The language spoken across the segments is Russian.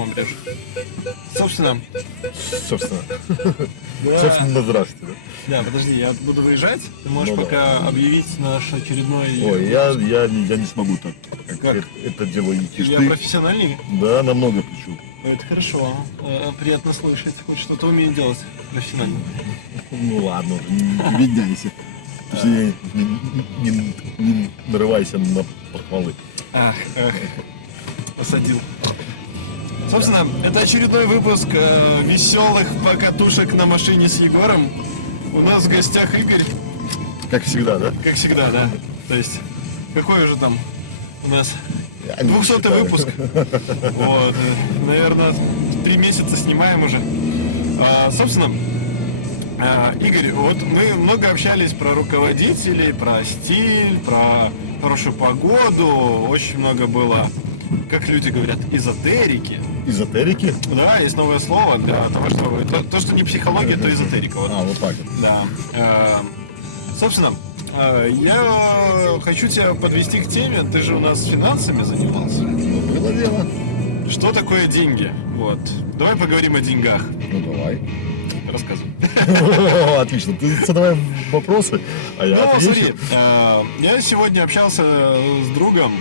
О, брешь. Собственно, Собственно. да. Собственно, здравствуйте. Да, подожди, я буду выезжать. Ты можешь Ну, пока объявить наш очередной... Ой, я не смогу так, Как? это делаете Я ты. профессиональный? Да, намного причем. Это хорошо. Приятно слышать. Хоть что-то умею делать профессионально. Ну ладно, не объединяйся. Ты не нарывайся на похвалы. Ах, осадил. Собственно, это очередной выпуск веселых покатушек на машине с Егором. У нас в гостях Игорь, Как всегда, да? как всегда, да. То есть, какой уже там у нас Я не 200-й считаю. выпуск. Вот, наверное, 3 месяца снимаем уже. Собственно, Игорь, вот мы много общались про руководителей, про стиль, про хорошую погоду. Очень много было, как люди говорят, эзотерики. Эзотерики? Да, есть новое слово для того, что то, что не психология, то эзотерика. Вот. Вот так вот. Да. Собственно, я хочу тебя подвести к теме. Ты же у нас финансами занимался. Ну, было дело. Что такое деньги? Вот. Давай поговорим о деньгах. Ну, давай. Рассказывай. Отлично. Ты задавай вопросы, а я Ну, смотри, отвечу. я сегодня общался с другом.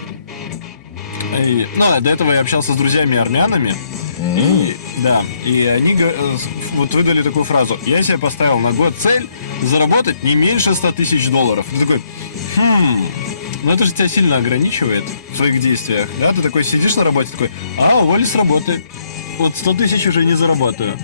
До этого я общался с друзьями-армянами. И, да, и они вот выдали такую фразу: я себе поставил на год цель заработать не меньше 100 тысяч долларов. Ты такой, ну это же тебя сильно ограничивает в твоих действиях, да? Ты такой сидишь на работе, такой, уволили с работы, вот 100 тысяч уже не зарабатываю.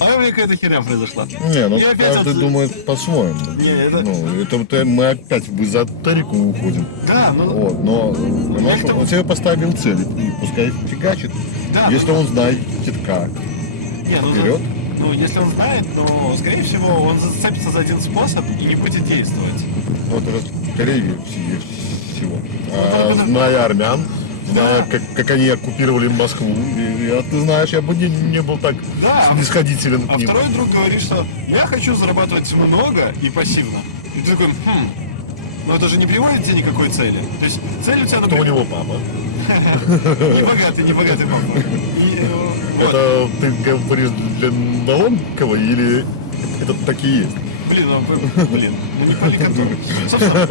А у меня какая-то херня произошла. Не, ну И опять каждый думает по-своему. Не, это... Ну, это мы опять в эзотерику уходим. Да, ну... Вот, но понимаешь, как-то- он себе поставил цель, и пускай фигачит. Да, Если он знает как. Не, ну, Вперед. ну, если он знает, то, скорее всего, он зацепится за один способ и не будет действовать. Вот это скорее всего. да, да. Зная армян, зная, как они оккупировали Москву, ты знаешь, я бы не был так Да. снисходителен А к ним. второй друг говорит, что я хочу зарабатывать много и пассивно. И ты такой, но это же не приводит к тебе никакой цели. То есть цель у тебя, Кто у например, него папа? не богатый папа. И, вот. Это ты говоришь для налоговой или это такие есть? Ну не поликонтор. Собственно,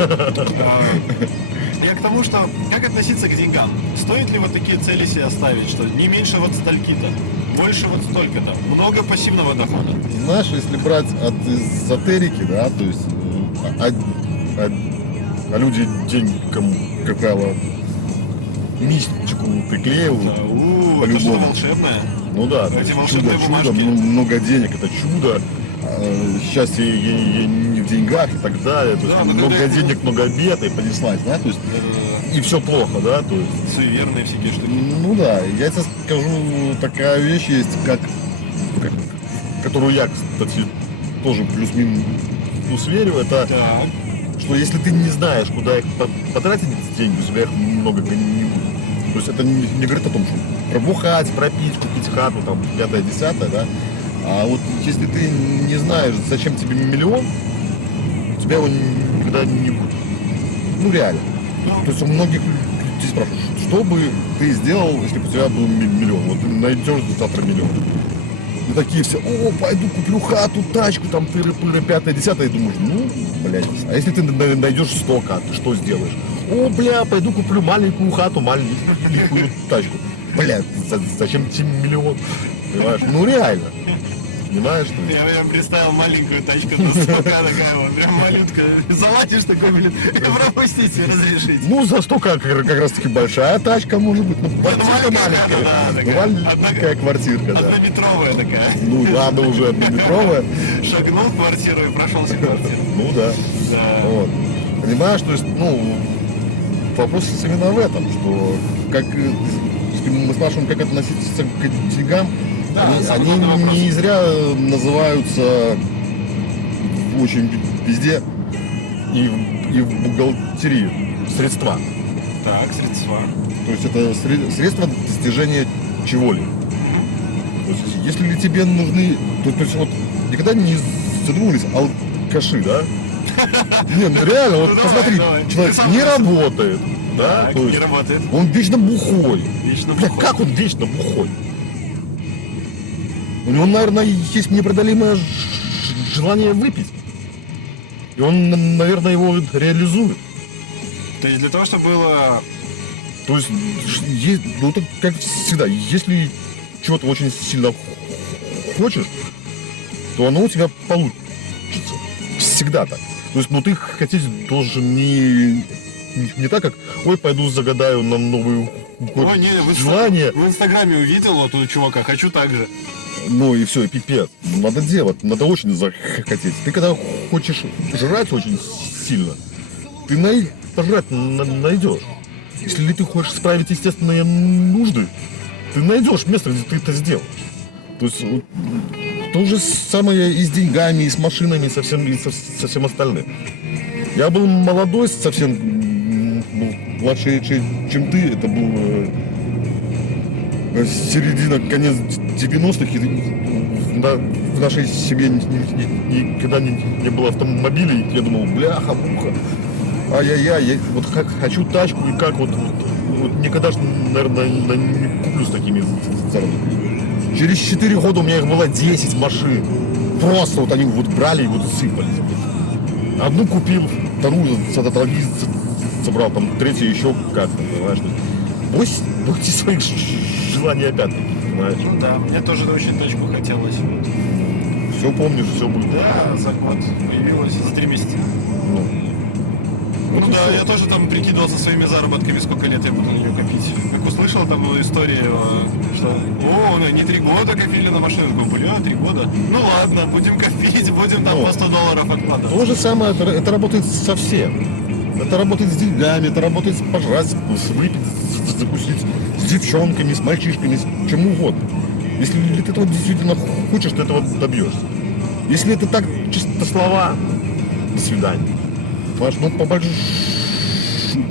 я к тому, что как относиться к деньгам? Стоит ли вот такие цели себе ставить, что не меньше вот стольки-то, больше вот столько-то, много пассивного дохода? Знаешь, если брать от эзотерики, да, то есть люди деньгам, как правило, мистику приклеивают. Это что-то По-любому. волшебное. Ну да, Эти чудо, волшебные бумажки. много денег, это чудо. Счастье не в деньгах и так далее. То есть Да, много когда их- денег, много бед и понеслась, да, то есть и все плохо, да, то есть. Суеверные всякие штуки. Ну да, я тебе скажу, такая вещь есть, которую я, кстати, тоже плюс-минус верю, это Так. что если ты не знаешь, куда их потратить, эти деньги, у тебя их много не будет. То есть это не говорит о том, что пробухать, пропить, купить хату, там, 5-10, да. А вот если ты не знаешь, зачем тебе миллион, у тебя его никогда не будет. Ну реально. То есть у многих людей спрашивают, что бы ты сделал, если бы у тебя был миллион? Вот ты найдешь завтра миллион. И такие все, пойду куплю хату, тачку, там тыры-пыры, 5-10, и думаешь, блядь, а если ты найдешь 100 хат, ты что сделаешь? Пойду куплю маленькую хату, маленькую тачку. Блядь, зачем тебе миллион? Понимаешь? Ну реально. Понимаешь? Я представил маленькую тачку на 100 такая вот, прям малютка. Залатишь такой, пропустите, разрешите. Ну, за 100 как раз таки большая тачка может быть, квартирка маленькая. Маленькая квартирка, да. Однометровая такая. Ну, ладно, уже однометровая. Шагнул в квартиру и прошелся квартиру. Ну да. Да. Вот. Понимаешь, то есть, вопрос именно в этом, что если мы спрашиваем, как относиться к деньгам, Да, самый они главный вопрос. не зря называются очень везде и в бухгалтерии средства. Так, средства. То есть это средство достижения чего-либо. То есть, если ли тебе нужны, то есть вот никогда не задумывались алкаши, да? Не, ну реально, вот Ну, посмотри, давай. человек Ты сам не просто- работает, да? Так, То не есть работает. он вечно бухой. Вечно Бля, бухой. как он вечно бухой? У него, наверное, есть непреодолимое желание выпить. И он, наверное, его реализует. То есть для того, чтобы было... То есть, ну, так, как всегда, если чего-то очень сильно хочешь, то оно у тебя получится. Всегда так. То есть, ну, ты хотеть должен не так, как, ой, пойду загадаю на новый год Ой, не, желание. в Инстаграме увидел вот у чувака, хочу так же. Ну и все, и пипец. Надо делать, надо очень захотеть. Ты когда хочешь жрать очень сильно, ты жрать найдешь. Если ты хочешь справить естественные нужды, ты найдешь место, где ты это сделаешь. То есть вот, то же самое и с деньгами, и с машинами, и со всем остальным. Я был молодой, совсем младше, чем ты. Это был середина, конец 90-х. В нашей семье никогда не было автомобилей. Я думал, бляха-муха, ай-яй-яй, я вот хочу тачку, и как вот никогда, наверное, не куплю с такими заработками. Через 4 года у меня их было 10 машин. Просто вот они вот брали и вот сыпались. Одну купил, вторую с ототрогиз собрал, там, третью еще как-то, понимаешь? Бойся своих желаний опять-таки, понимаешь? Ну да, мне тоже очень тачку хотелось. Вот. Все помнишь, все будет. Да, за год появилось, за 3 месяца. Ну, Ну да, я тоже там прикидывался своими заработками, сколько лет я буду на нее копить. Как услышал там историю, что не 3 года копили на машину. Я такой, 3 года? Ну ладно, будем копить, будем там по 100 долларов откладывать. То же самое, это работает со всем. Это работает с деньгами, это работает с пожрать, с выпить, закусить, с девчонками, с мальчишками, с чем угодно. Если ты этого действительно хочешь, ты этого добьешься. Если это так, чисто слова, до свидания. Понимаешь, ну по большому...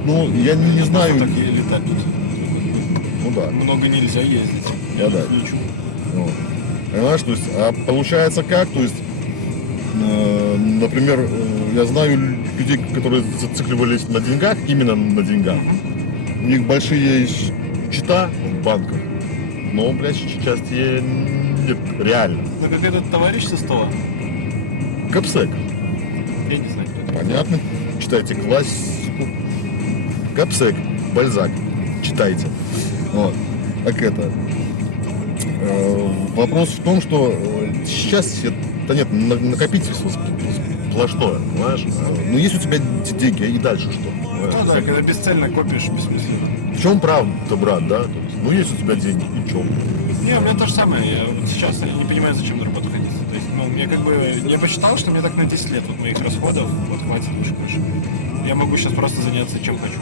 Ну, я не знаю... Так и летать тут. Ну да. Много нельзя ездить. Я да. Вот. Понимаешь, то есть, а получается как? То есть, например, я знаю людей, которые зацикливались на деньгах, именно на деньгах. У них большие счета в банках, но, блядь, части нет, реально. Ну как этот товарищ со стола? Капсек. Я не знаю, кто это. Понятно? Читайте классику. Капсек, Бальзак. Читайте. Вот. Так это. Вопрос в том, что сейчас это нет накопительство сплошное, понимаешь? Но есть у тебя деньги, и дальше что? Ну да, когда бесцельно копишь, бессмысленно. В чем правда, брат, да? То есть, ну есть у тебя деньги, и в чем? Не, у меня то же самое. Я вот сейчас не понимаю, зачем на работу ходить. То есть, ну, мне как бы... Я посчитал, что мне так на 10 лет вот моих расходов вот хватит выше крыши. Я могу сейчас просто заняться чем хочу.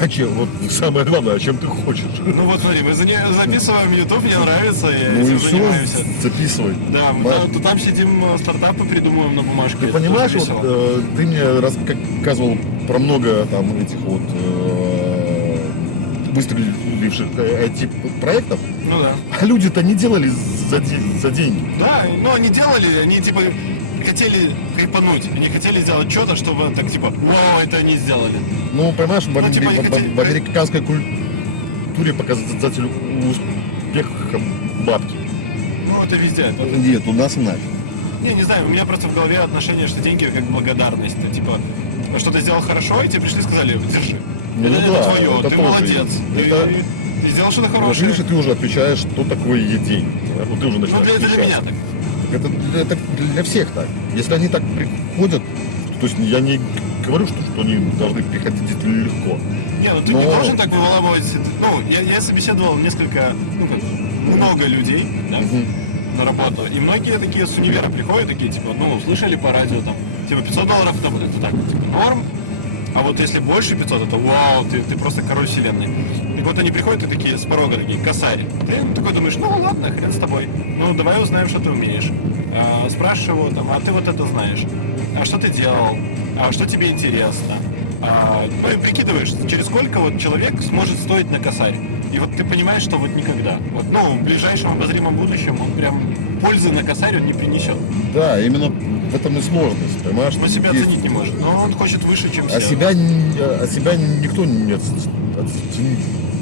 А чем? Вот самое главное, а чем ты хочешь? Ну вот смотри, мы записываем YouTube, мне нравится, я Ну и этим все, занимаюсь. записывай. Да, мы там сидим, стартапы придумываем на бумажке. Ты это понимаешь, тоже вот, весело. ты мне рассказывал про много там этих вот выстреливших IT-проектов, Ну да. а люди-то не делали за деньги. Да, ну они делали, они типа хотели хайпануть, они хотели сделать что-то, чтобы так типа, вау, это они сделали. Ну, понимаешь, Ну, типа, они хотели- в американской культуре показатель успеха бабки. Ну это везде. Это... Нет, у нас иначе. Не знаю, у меня просто в голове отношение, что деньги как благодарность. Ты, типа, что-то сделал хорошо, и тебе пришли и сказали, держи. Ну это да, твое, это ты тоже молодец. это- Ты сделал что-то Но хорошее. видишь, и ты уже отвечаешь, что такое деньги. Ну, ты уже Ну, начинаешь это для отвечать. меня так. Это для всех так. Если они так приходят, то есть я не говорю, что они должны приходить легко. Не, ну ты не Но- должен так выламывать. Ну, я собеседовал несколько, ну как, много людей, да, на работу. И многие такие с универа приходят, такие, типа, ну, услышали по радио, там, типа, $500, там, это так, типа, норм. А вот если больше 500, это вау, ты просто король вселенной. И вот они приходят и такие с порога, такие, косарь. Ты такой думаешь, ну ладно, хрен с тобой. Ну давай узнаем, что ты умеешь. Спрашиваю его, там, а ты вот это знаешь. А что ты делал? А что тебе интересно? Ну и прикидываешь, через сколько вот человек сможет стоить на косарь. И вот ты понимаешь, что вот никогда. Вот, ну, в ближайшем обозримом будущем он прям пользы на косарь он не принесет. Да, именно в этом и сложность, понимаешь? Он себя Есть- оценить не может. Но он хочет выше, чем все. А себя никто не оценит.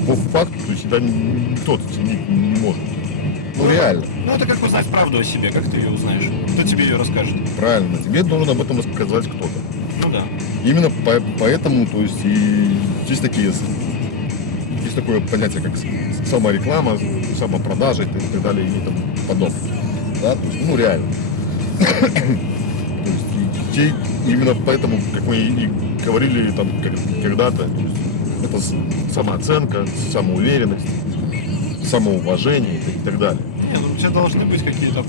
По факту себя никто оценить не может. Ну, Ну, реально. Ну, это как узнать правду о себе, как ты ее узнаешь? Кто тебе ее расскажет? Правильно, тебе должен об этом рассказать кто-то. Ну да. Именно поэтому, то есть, и есть такое понятие, как самореклама, самопродажа и так далее и тому подобное. Да, то есть, ну реально. То есть, и именно поэтому, как мы и говорили там когда-то, то есть, это самооценка, самоуверенность, самоуважение и так далее. Не, ну у тебя должны быть какие-то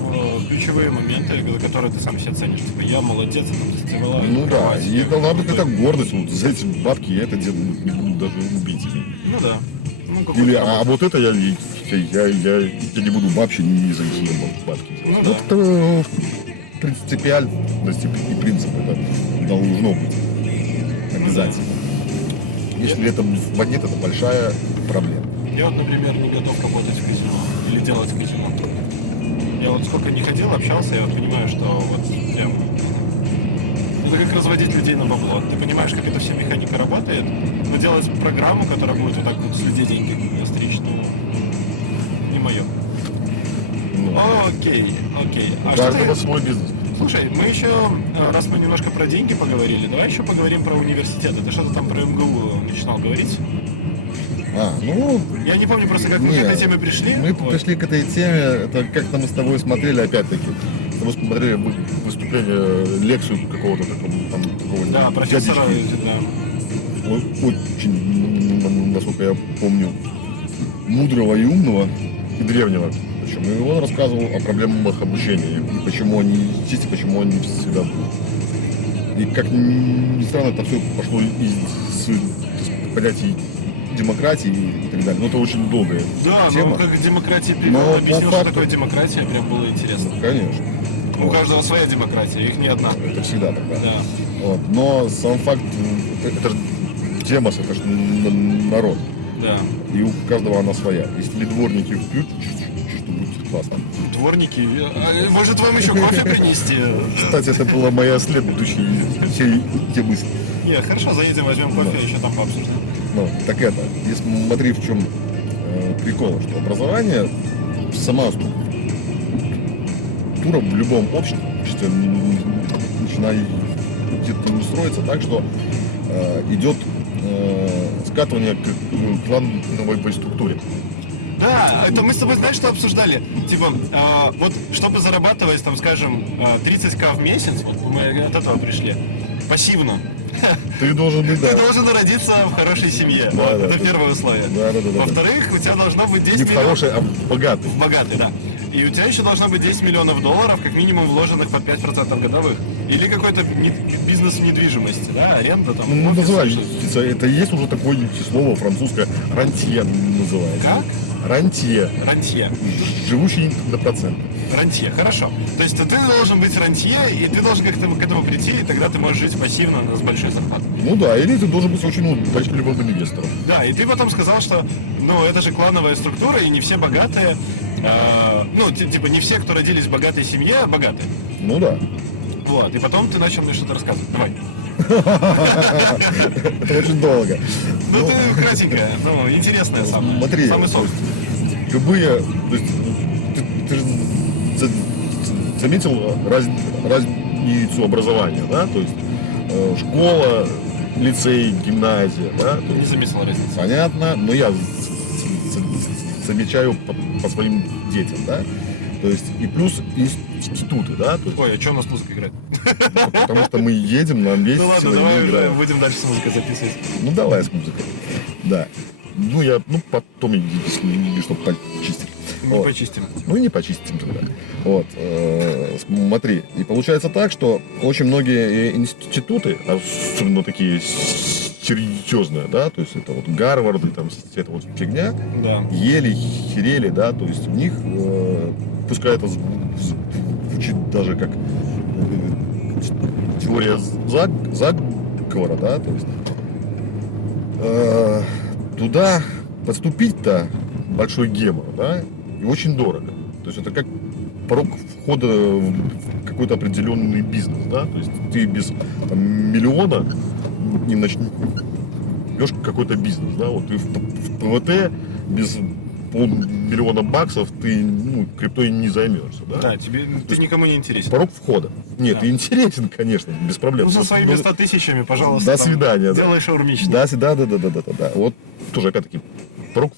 ключевые моменты, за которые ты сам себя ценишь. Типа, я молодец, я там застевала. Ну да, и должна быть какая-то гордость, вот за эти бабки я это делаю, не буду даже убить. Ну да. Ну, какой-то Или, работа. а вот это я не буду вообще ни за какие бабки делать. Ну Вот да. это принципиальность и принцип, это должно быть обязательно. Если это нет, это большая проблема. Я вот, например, не готов работать в казино или делать казино. Я вот сколько не ходил, общался, я вот понимаю, что вот прям... Это как разводить людей на бабло. Ты понимаешь, как это вся механика работает, но делать программу, которая будет вот так вот с людей деньги стричь, ну, не мое. Ну, Окей. у А что каждого ты... свой бизнес. Слушай, мы еще, раз мы немножко про деньги поговорили, давай еще поговорим про университеты. Ты что-то там про МГУ начинал говорить? Ну, Я не помню просто, как мы к нет, этой теме пришли. мы Вот. пришли к этой теме, это как-то мы с тобой смотрели, опять-таки, мы смотрели выступление, лекцию какого-то такого Да, профессора, дядечки. да. Очень, насколько я помню, мудрого и умного, и древнего. Причем и он рассказывал о проблемах обучения, и почему они есть, и почему они всегда будут. И как ни странно, это все пошло из понятий демократии и так далее. Но это очень долгая Да, тема. ну как демократия Но примерно по объяснил, что факту- такое демократия, прям было интересно. Конечно. У Вот. каждого своя демократия, их не одна. Это всегда тогда. Да. Вот. Но сам факт, это же демос, это же народ. Да. И у каждого она своя. Если дворники впьют, что будет классно. Дворники. Может, вам еще кофе принести? Кстати, это была моя следующая мысль. Не, хорошо, заедем, возьмем кофе, Да. еще там пообсуждаем. Ну, так это, если смотри, в чем прикол, что образование, сама структура в любом обществе начинает устроиться так, что идет скатывание к клановой структуре. Да, это мы с тобой, знаешь, что обсуждали? Типа, вот чтобы зарабатывать, там, скажем, 30к в месяц, вот мы от этого пришли, пассивно, Ты должен быть, да. ты должен родиться в хорошей семье. Да, Вот, да, это да. первое условие. Да. Во-вторых, у тебя должно быть 10 Не в миллионов... хорошей, а в богатой. Богатый, да. И у тебя еще должно быть 10 миллионов долларов, как минимум вложенных под 5% годовых. Или какой-то бизнес в недвижимости, да, аренда там. Ну, офис, называется, это есть уже такое слово французское, рантье называется. Как? Рантье. Рантье. Живущий на проценты. Рантье, хорошо. То есть ты должен быть рантье, и ты должен как-то к этому прийти, и тогда ты можешь жить пассивно с большой зарплатой. Ну да, или ты должен быть очень удачливым инвестором. Да, и ты потом сказал, что, ну, это же клановая структура, и не все богатые, ну, типа, не все, кто родились в богатой семье, богатые. Ну да. Вот, и потом ты начал мне что-то рассказывать. Давай. Это очень долго. Ну, ты кратенькая, ну, интересная самая. Смотри, Самый то сок. есть, любые, то есть, ты же заметил разницу образования, да, то есть школа, лицей, гимназия, да, то Не есть, заметила разницы. понятно, но я замечаю по своим детям, да, то есть и плюс институты, да, то есть, Ой, а что у нас музыка играет? потому что мы едем, нам весело, Ну ладно, и мы давай уже играем. будем дальше с музыкой записывать. Ну давай с музыкой. Да. Ну потом, если что, почистим. Мы Вот. почистим. Ну и не почистим тогда. Вот. Смотри. И получается так, что очень многие институты, особенно такие серьезные, да, то есть это вот Гарварды, там вся эта вот фигня, Да. ели, херели, да, то есть у них, пускай это звучит даже как теория заговора, да, то есть туда поступить-то большой гемор, да, и очень дорого. То есть это как порог входа в какой-то определенный бизнес, да, то есть ты без там, миллиона не начнешь какой-то бизнес, да, вот ты в ПВТ без полмиллиона баксов, ты криптой не займешься. Да? Да, ты никому не интересен. Порог входа. Нет, Да. ты интересен, конечно, без проблем. Ну, со своими 100 тысячами, пожалуйста, До там свидания. делай шаурмичник. Да. Вот тоже опять-таки порог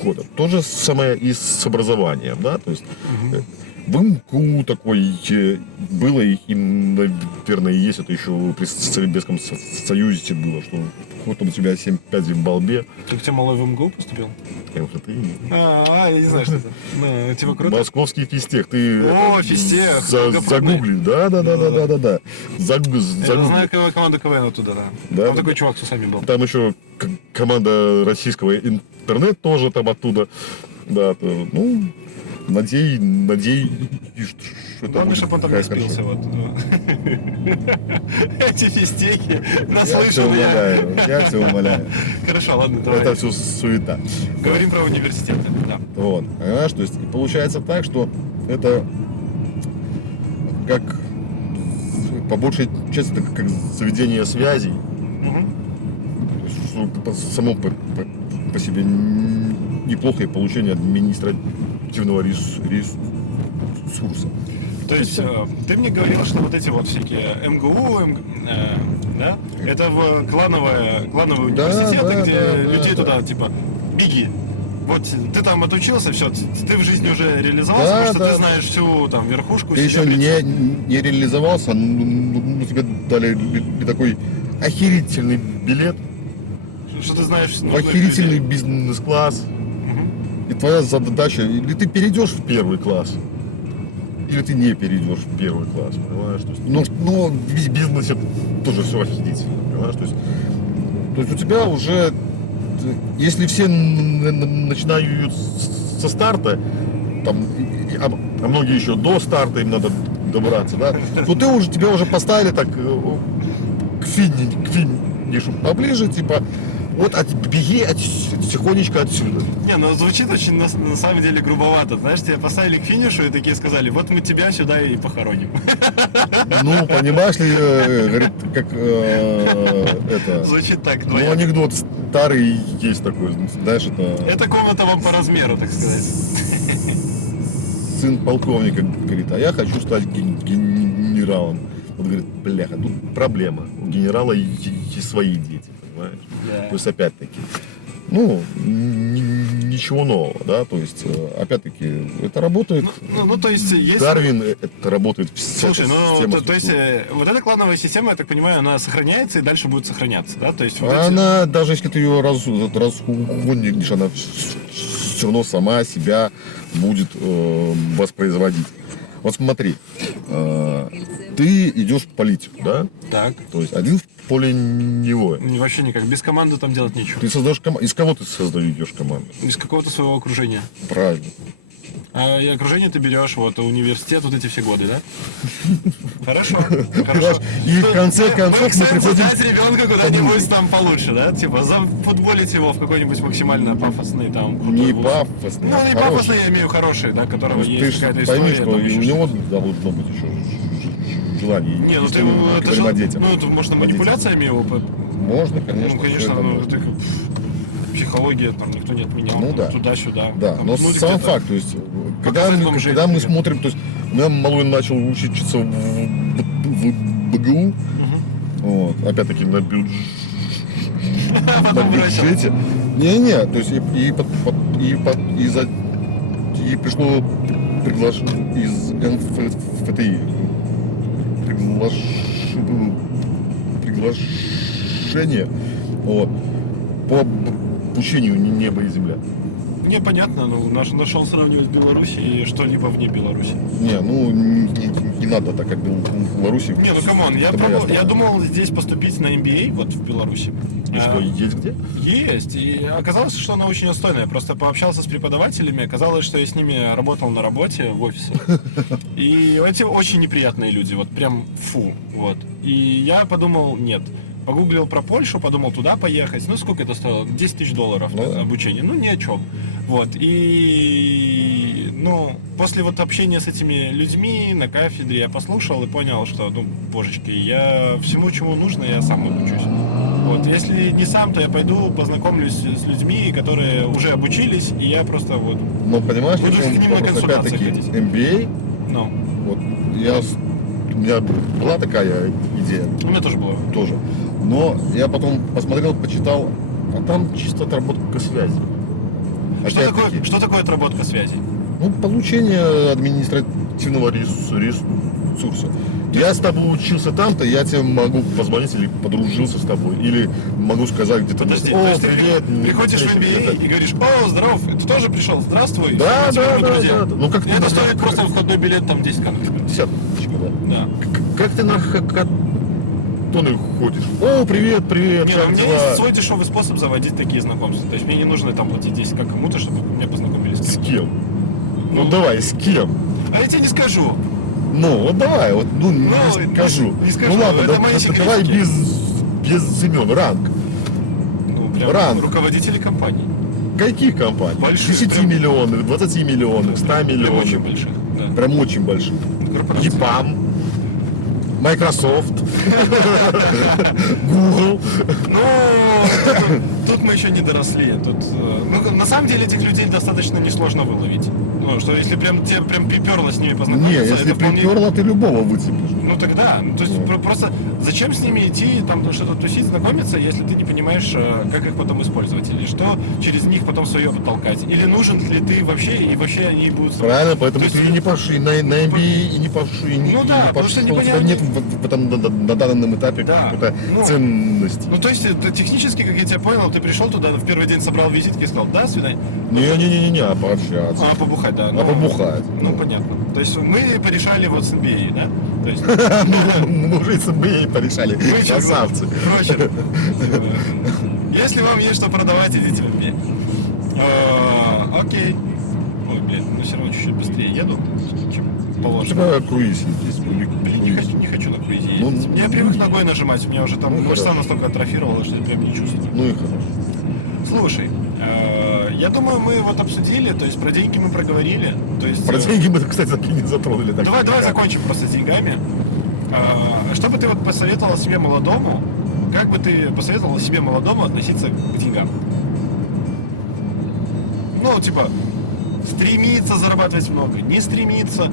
входа. То же самое и с образованием, да, то есть в МКУ такой было и, наверное, есть, это еще при Советском Союзе было, что вот у тебя 7-5 в балбе. Ты где малой в МГУ поступил? МХТ. Я не знаю, что это. Ну, типа круто. Московский физтех. Ты О, физтех, загугли. Да. Я Загугли. знаю команду КВН оттуда, да. Да, Там да, такой да. чувак с усами был. Там еще команда российского интернет тоже там оттуда. Да, надеюсь, что это Главное, чтобы он там не хорошо. спился. Вот. Эти физтехи Я все наслышал умоляю, Хорошо, ладно, давай. Это все суета. Говорим про университеты. Да. Вот, понимаешь, то есть и получается так, что это как по большей части это как заведение связей, Мгм. то есть, что само по себе неплохое получение административного ресурса. То есть ты мне говорил, что вот эти вот всякие МГУ, да, это в клановые университеты, да, где да, людей да. туда типа беги. Вот ты там отучился, все, ты в жизни уже реализовался, Да, потому что да. ты знаешь всю там верхушку. Ты себя еще в лицо. не реализовался, тебе дали такой охерительный билет, Что ты знаешь в нужных охерительный людей. бизнес-класс. Мгм. И твоя задача, или ты перейдешь в первый класс, или ты не перейдешь в первый класс, понимаешь? То есть, но в бизнесе тоже все охерительно, понимаешь? То есть у тебя уже, если все начинают со старта, там, а многие еще до старта им надо добраться, да, то тебя уже поставили так к финишу поближе, типа, вот беги тихонечко отсюда. Не, ну звучит очень на самом деле грубовато. Знаешь, тебя поставили к финишу и такие сказали, вот мы тебя сюда и похороним. Ну, понимаешь ли, говорит, как это... Звучит так, Ну, двояко. анекдот старый есть такой, знаешь, это... Это комната вам по размеру, так сказать. Сын полковника говорит, а я хочу стать генералом. Он говорит, бляха, тут проблема. У генерала есть свои дети, понимаешь? Да. То есть, опять-таки, ничего нового, да, то есть, опять-таки, это работает. Ну, то есть есть... Дарвин, это работает вся Слушай, система то есть структуры. вот эта клановая система, я так понимаю, она сохраняется и дальше будет сохраняться, да? То есть вот эти- Она, даже если ты ее разгонишь, она все равно сама себя будет воспроизводить. Вот смотри, ты идешь в политику, да? Так. То есть один в поле не воин. Вообще никак. Без команды там делать нечего. Ты создаешь команду. Из кого ты создаешь команду? Из какого-то своего окружения. Правильно. А и окружение ты берешь, вот, университет, вот эти все годы, да? Хорошо. Понимаешь? И в конце концов мы приходим... Взять ребенка куда-нибудь там получше, да? Типа, зафутболить его в какой-нибудь максимально пафосный там крутой Не вуз. пафосный, Ну, а не хороший. пафосный, я имею хороший, да, которого Ты есть же какая-то пойми, история. что там и еще у что-то. него должно быть еще желание. Не, ну ты, Мы это же, говорим о детях. ну, это можно О детях. манипуляциями его, Можно, конечно. ну, всё конечно, это ну, можно. это психология, там, никто не отменял, Ну там, да. туда-сюда. Да, Там, но ну, сам где-то. факт, то есть, Показать бомжей, когда мы например. смотрим, то есть, у меня малой начал учиться в БГУ, Мгм. вот, опять-таки на Потом бросил. бюджете. Не-не, то есть, и пришло приглашение из МФТИ, приглашение, вот, по обучению неба и земля. Непонятно, ну, нашел сравнивать Беларусь и что-либо вне Беларуси. Не, ну не надо так, как в Беларуси. Не, ну камон, я Это моя пробовал, я страна. думал здесь поступить на MBA, вот в Беларуси. И что, есть где? Есть, и оказалось, что она очень отстойная. Просто пообщался с преподавателями, оказалось, что я с ними работал на работе в офисе. И эти очень неприятные люди, вот прям фу, вот. И я подумал, нет. Погуглил про Польшу, подумал туда поехать. Ну, сколько это стоило? $10 тысяч Ну да. обучение. Ну, ни о чем. Вот. И, ну, после вот общения с этими людьми на кафедре я послушал и понял, что, ну, божечки, я всему, чему нужно, я сам научусь. Вот. Если не сам, то я пойду познакомлюсь с людьми, которые уже обучились, и я просто вот... Но понимаешь, Буду в к чем ним на вопрос? консультации Опять-таки, ходить. MBA, Ну, вот, у меня была такая идея у меня тоже было. тоже. Но я потом посмотрел, почитал, а там чисто отработка связи. Опять-таки, Что такое отработка связей? ну, получение административного ресурса. Я с тобой учился там-то, я тебе могу позвонить или подружился с тобой, или могу сказать где-то, Подожди, о, то есть привет, ты приходишь в MBA и говоришь: о, здоров, ты тоже пришел, здравствуй. Да, мы теперь да, мы да, друзья. да. Ну, как И ты, это стоит просто входной билет, там 10 каналов. десяточка, да. Да. Как ты на хакатоны ходишь? О, привет, привет, Не, как у меня дела? есть свой дешевый способ заводить такие знакомства. То есть мне не нужно там платить 10 как кому-то, чтобы меня познакомились с С кем-то. кем? Ну давай, с кем? А я тебе не скажу. Ну, вот давай, вот, ну, не скажу. не скажу, Ну ладно, это мои давай секретики. без имен, ранг. Ну, прям Ранг. руководители компаний. Каких компаний? Больших, 10 прям. миллионов, 20 миллионов, 100 Прям очень миллионов. больших. Да. Прям очень больших. Корпорации. EPAM, Microsoft, Google. Ну, тут мы еще не доросли. Тут, ну, на самом деле этих людей достаточно несложно выловить. Ну, что если прям тебе прям приперло с ними Не, познакомиться, если это вполне... приперло, ты любого выцепишь. Ну тогда, ну, то есть просто зачем с ними идти, там что-то тусить, знакомиться, если ты не понимаешь, как их потом использовать, или что через них потом свое потолкать, или нужен ли ты вообще, и вообще они будут... Правильно, поэтому То ты есть, и не пошли на MBA, и не пошли, и не, Ну и да, не потому пошли, что у тебя непонятно. нет в этом на данном этапе Да, какой-то ну, ценности. Ну, то есть, это технически, как я тебя понял, ты пришел туда, в первый день собрал визитки и сказал: да, свидание. Не-не-не, а пообщаться. А, побухать, да. А побухать. Ну, понятно. То есть мы порешали вот с MBA, да? То есть, Мы уже с MBA порешали. мы чё, Красавцы. короче, если вам есть что продавать, идите в MBA. Окей. Ой, блин, ну все равно чуть-чуть быстрее еду, чем У положено. тебя круиз есть. Блин, не хочу на круизе Ну, ездить. Я привык ногой нажимать, у меня уже там ну, мышца хорошо. настолько атрофировала, что я прям не чувствую. Ну и хорошо. Слушай, я думаю, мы вот обсудили, то есть про деньги мы проговорили. То есть, Про деньги мы, кстати, так и не затронули. Так давай никак. закончим просто с деньгами. Что бы ты вот посоветовал себе молодому, как бы ты посоветовал себе молодому относиться к деньгам? Ну, типа, стремиться зарабатывать много, не стремиться,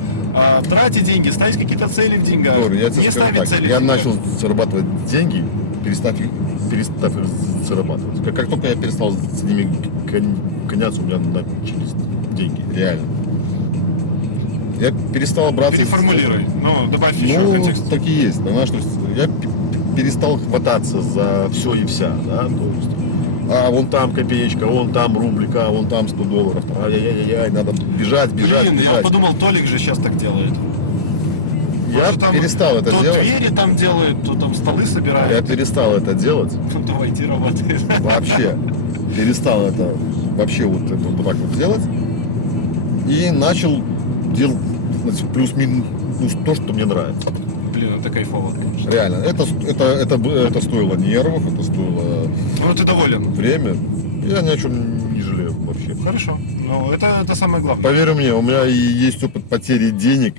тратить деньги, ставить какие-то цели в деньгах, Говорю, я тебе не скажу ставить так, цели в я деньгах. начал зарабатывать деньги, перестав их зарабатывать. Как только я перестал с ними гоняться, у меня начались деньги, реально. Я перестал браться... Переформулируй, ну, добавь еще Ну, контекст. так и есть, понимаешь, то есть я перестал хвататься за все и вся, да, то есть, а вон там копеечка, вон там рублика, вон там $100, ай-яй-яй-яй, надо бежать, Блин, я бежать. подумал, Толик же сейчас так делает. Я Он же там перестал это то делать, двери там делает, то там столы собирает. я перестал это делать, Ну, давай, иди работает. вообще, перестал это вообще вот так вот делать, и начал делать плюс-минус то, что мне нравится. Блин, это кайфово, конечно. Реально, это стоило нервов, это стоило Ну, ты доволен. время. Я ни о чем не жалею вообще. Хорошо. Ну, это самое главное. Поверь мне, у меня и есть опыт потери денег.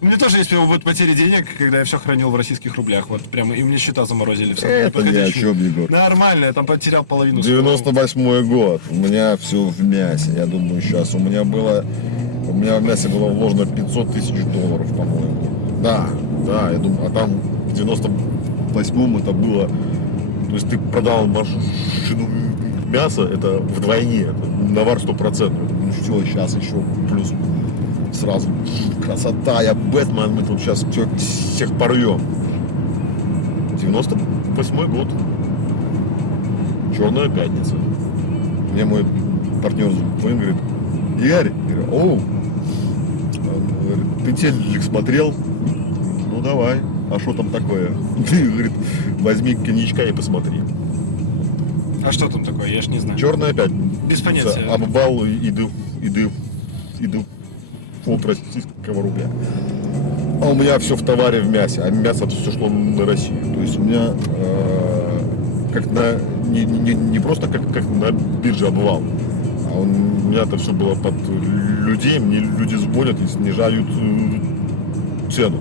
У меня тоже есть опыт потери денег, когда я все хранил в российских рублях. Вот прямо, и мне счета заморозили. Все Это ни о чем, Егор. Нормально, я там потерял половину. своего. 98 год, у меня все в мясе. Я думаю, сейчас у меня в мясе было вложено $500 000, по-моему. Да, я думаю, а там в 98-м это было, то есть ты продал машину мяса, это вдвойне, это навар 100%. Ну все, сейчас еще плюс сразу красота, я Бэтмен, мы тут сейчас всех порвем. 98 год. Черная пятница. Мне мой партнер звонит, говорит: Игорь, я говорю, оу. Он говорит: ты телек смотрел? Ну давай. А что там такое? Ты, говорит, возьми коньячка и посмотри. А что там такое? Я ж не знаю. Черная пятница. Без понятия. Обвал иду фунт российского рубля. А у меня все в товаре, в мясе, а мясо все шло на Россию. То есть у меня как на не просто как на бирже обвал, а у меня это все было под людей, мне люди звонят и снижают цену.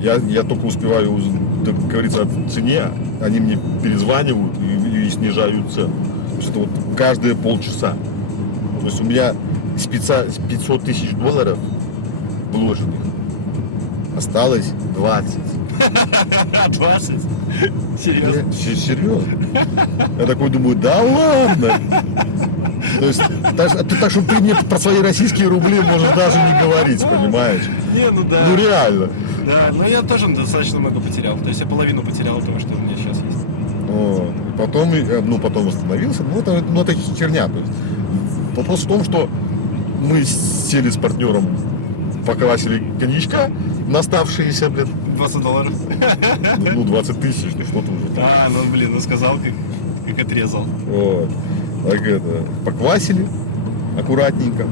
Я только успеваю договориться о цене, они мне перезванивают и снижают цену. То есть это вот каждые полчаса. То есть у меня из 500 тысяч долларов вложенных осталось 20. 20? Серьезно? Серьезно? Я такой думаю, да ладно. То есть, так что ты мне про свои российские рубли можешь даже не говорить, понимаешь? Не, ну да. Ну реально. Да, но я тоже достаточно много потерял. То есть я половину потерял того, что у меня сейчас есть. Вот. Потом восстановился. Это херня. То есть, вопрос в том, что мы сели с партнером, поквасили коньячка на оставшиеся, блин, $20. 20 тысяч, ну что ты уже. А, ну блин, ну сказал, как отрезал. Вот. Так это, поквасили аккуратненько.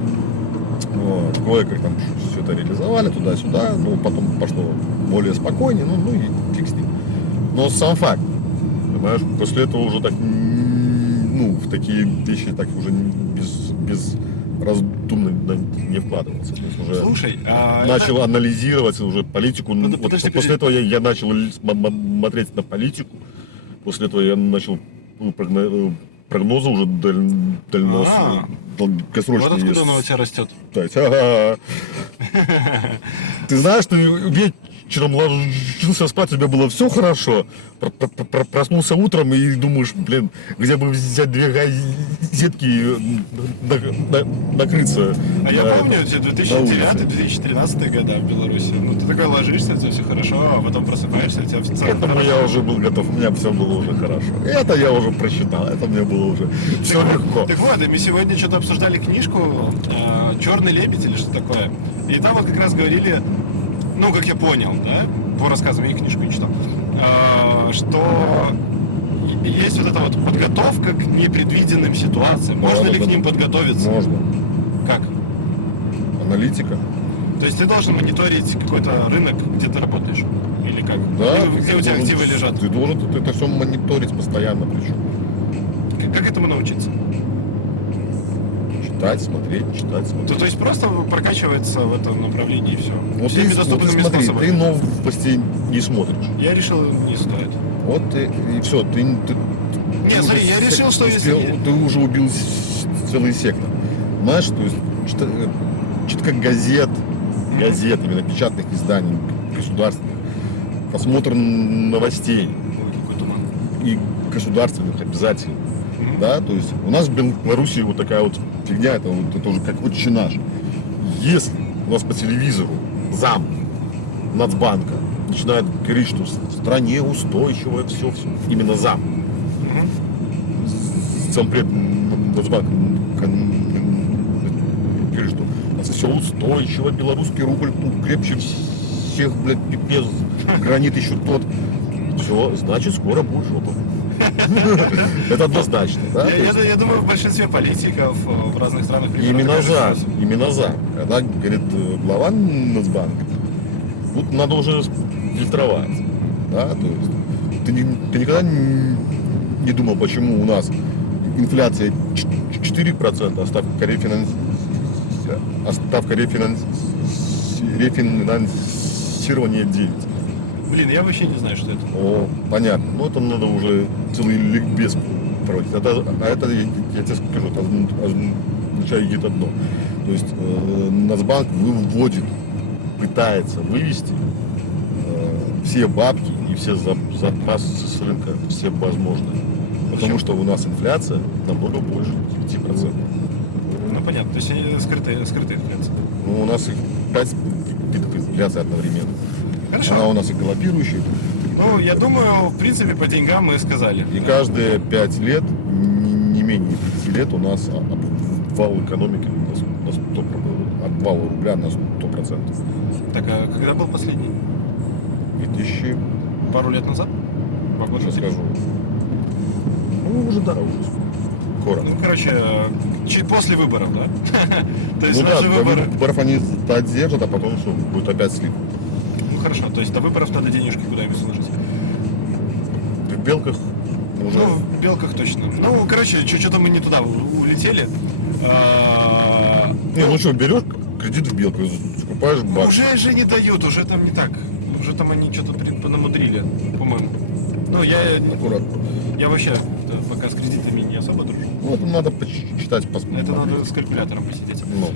Вот. Кое-как там все это реализовали туда-сюда. Ну, потом пошло более спокойнее, ну и фиг с ним. Но сам факт, понимаешь, после этого уже так, в такие вещи так уже без раздумно не вкладываться. То есть уже Слушай, начал анализировать уже политику. Ну, подожди. После этого я начал смотреть на политику. После этого я начал прогнозы уже долгосрочные. Вот откуда оно у тебя растет. Ты знаешь, ты вечером ложился спать, у тебя было все хорошо. Проснулся утром и думаешь, блин, где бы взять 2 газетки накрыться. А я помню, 2009-2013 года в Беларуси. Ну, ты такой ложишься, у тебя все хорошо, а потом просыпаешься, у тебя в целом Этому я уже был готов, у меня все было уже хорошо. Это я уже просчитал, это мне было уже все легко. Так вот, и мы сегодня что-то обсуждали книжку «Черный лебедь» или что такое. И там вот как раз говорили, ну, как я понял, да, по рассказам, я книжку не читал, что есть вот эта вот подготовка к непредвиденным ситуациям. Можно ли к ним подготовиться? Можно. Как? Аналитика. То есть ты должен мониторить какой-то рынок, где ты работаешь? Или как? Да. Где у тебя активы лежат? Ты должен это все мониторить постоянно причем. Как этому научиться? Читать, смотреть. То есть просто прокачивается в этом направлении и все. Вот Всеми ты доступными смотри, способами. ты новости не смотришь. Я решил, не стоит. Вот и все, ты Не, смотри, я решил, что если... ты уже убил целый сектор. Знаешь, то есть читка газет, именно печатных изданий государственных, просмотр новостей Какой туман. и государственных обязательно. Да, то есть у нас в Беларуси вот такая вот фигня, это уже как отче наш. Если у нас по телевизору зам Нацбанка начинает говорить, что в стране устойчивое все, именно зам. Зампред Нацбанка говорит, что у нас все устойчиво, белорусский рубль крепче всех, блядь, пипец, гранит еще тот. Все, значит, скоро будет жопа. Это однозначно, да? Я думаю, в большинстве политиков в разных странах... Именно за. Когда говорит глава Нацбанка, тут надо уже фильтровать. Да? То есть, ты никогда не думал, почему у нас инфляция 4%, а ставка рефинансирования 9%. Блин, я вообще не знаю, что это. О, понятно. Ну, это надо уже целый ликбез проводить. А это, я тебе скажу, это означает одно. То есть Нацбанк выводит, пытается вывести все бабки и все запасы с рынка, все возможные. Потому что у нас инфляция намного больше 5%. Ну, понятно. То есть скрытая инфляция. Ну, у нас их 5 видов инфляции одновременно. Хорошо. Она у нас и галопирующая. Ну, я думаю, в принципе, по деньгам мы сказали. И каждые 5 лет, не менее 5 лет у нас обвал экономики на 100%, обвал рубля на 100%. Так, а когда был последний? 2000, Пару лет назад? сейчас скажу. Ну, уже уже скоро. Ну, короче, чуть после выборов, да? То есть Ну у нас да, же до выборы... выборов они держат, а потом все, будет опять слив. Ну, хорошо. То есть до выборов надо денежки куда-нибудь сложить. В Белках уже... Ну, в Белках точно. Ну, короче, что-то мы не туда улетели. Не, ну что, берешь кредит в Белку, скупаешь бак. Уже же не дают, уже там не так. уже там они что-то понамудрили, по-моему. Ну, Аккуратно. я вообще пока с кредитами не особо дружу. Ну, это надо почитать, посмотреть. Это надо с калькулятором посидеть. Ну,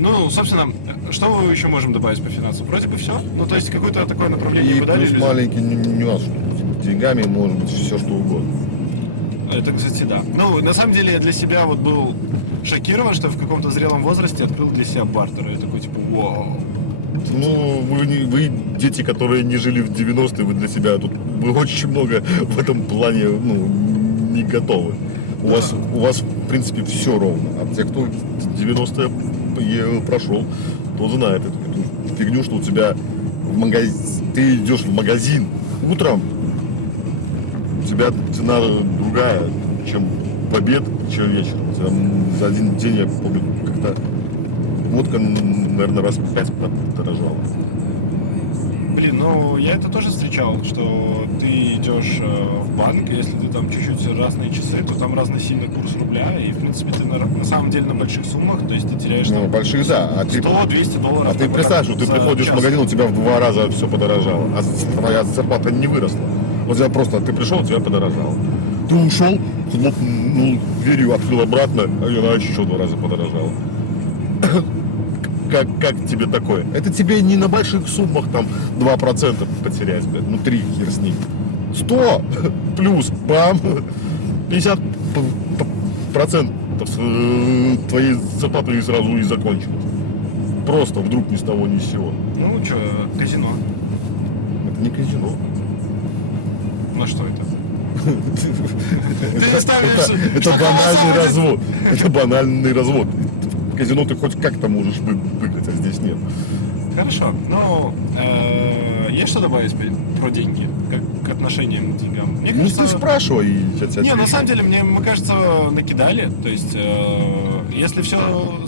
Ну, собственно, что мы еще можем добавить по финансам? Вроде бы все. Ну, то есть какое-то такое направление и вы дали плюс людям? маленький нюанс, что с деньгами может быть все что угодно. Это, кстати, да. Ну, на самом деле, я для себя вот был шокирован, что в каком-то зрелом возрасте открыл для себя бартер. Я такой, типа, вау. Ну, вы дети, которые не жили в 90-е, вы для себя тут вы очень много в этом плане ну, не готовы. У вас, в принципе, все ровно. А те, кто 90-е прошел, то знает эту фигню, что у тебя в ты идешь в магазин утром, у тебя цена другая, чем в обед, чем вечером. У тебя за один день, я помню, как-то водка, наверное, раз 5 подорожала. Блин, ну, я это тоже встречал, что ты идешь в банк, и если ты там чуть-чуть разные часы, то там разный сильный курс рубля, и, в принципе, ты на самом деле на больших суммах, то есть ты теряешь Ну, там больших, да. А ты, 100-200 долларов. а ты представь, что ты за приходишь в час. магазин, у тебя в 2 раза все подорожало, а твоя зарплата не выросла. Вот тебя просто, ты пришел, у тебя подорожало. Ты ушел, хлопнул дверью, открыл обратно, и она еще 2 раза подорожала. Как тебе такое? Это тебе не на больших суммах там 2% потерять, блядь, ну 3 хер с ним. 100 плюс, бам, 50% твоей зарплаты и сразу и закончилось. Просто вдруг ни с того ни с сего. Ну, что, казино. Это не казино. Ну, что это? Ты ставишь... Это банальный развод. Это банальный развод. В казино ты хоть как-то можешь выиграть, а здесь нет. Хорошо. Ну, есть что добавить про деньги? Как к отношениям к деньгам? Мне Ну кажется... ты спрашивай, и я тебя Не, на отвечу. самом деле, мы кажется, накидали. То есть, если все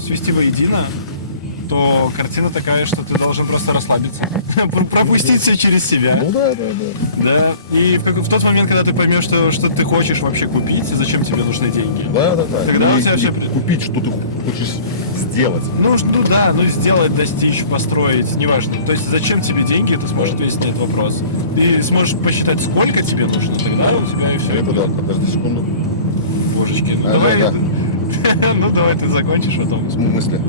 свести воедино, то картина такая, что ты должен просто расслабиться. Пропустить все через себя. Ну да. Да. И в тот момент, когда ты поймешь, что ты хочешь вообще купить, и зачем тебе нужны деньги. Да. Тогда у И тебя все... купить, что ты хочешь сделать. Ну да, сделать, достичь, построить, неважно. То есть зачем тебе деньги, ты сможешь ответить на этот вопрос. Ты сможешь посчитать, сколько тебе нужно, тогда у тебя и все. Это да, подожди секунду. Божечки, ну Да, давай... да. Ну давай ты закончишь, а потом... В смысле?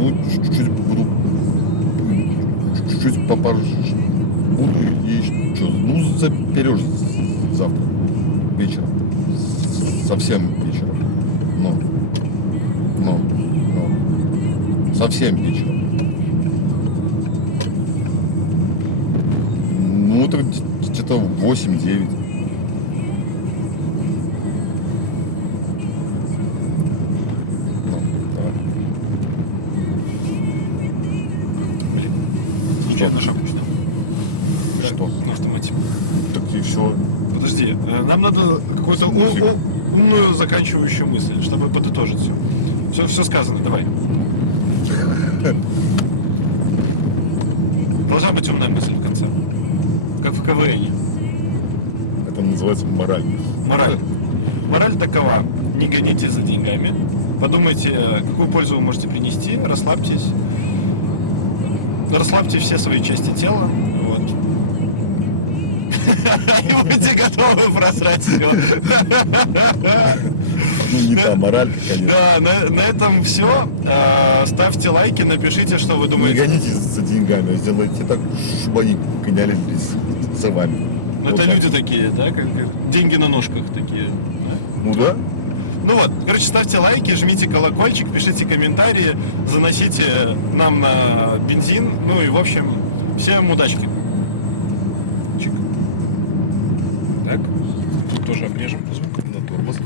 Ну, чуть-чуть буду... Чуть-чуть попозже буду и что? Ну, заберешь завтра вечером. Совсем вечером. Но. Совсем вечером. Ну, это где-то 8-9. Ну, давай. Блин, ничего, на шаг пусть. Что? На автомате. Так и все. Подожди, нам надо какую-то Нифига. умную заканчивающую мысль, чтобы подытожить все. Все сказано, давай. Должна быть умная мысль в конце. Как в КВН. Это называется мораль. Мораль. Мораль такова. Не гонитесь за деньгами. Подумайте, какую пользу вы можете принести. Расслабьтесь. Расслабьте все свои части тела. Вот. И будьте готовы просрать все. Ну, не та моралька, конечно. Да, на этом все. Ставьте лайки, напишите, что вы Не думаете. гонитесь за деньгами, а сделайте так, чтобы они гонялись за вами. Ну, Вот это так. люди такие, да, как деньги на ножках такие. Да? Ну да. Ну вот, короче, ставьте лайки, жмите колокольчик, пишите комментарии, заносите нам на бензин. Ну и, в общем, всем удачки. Чик. Так, тут тоже обрежем звук. На тормоз.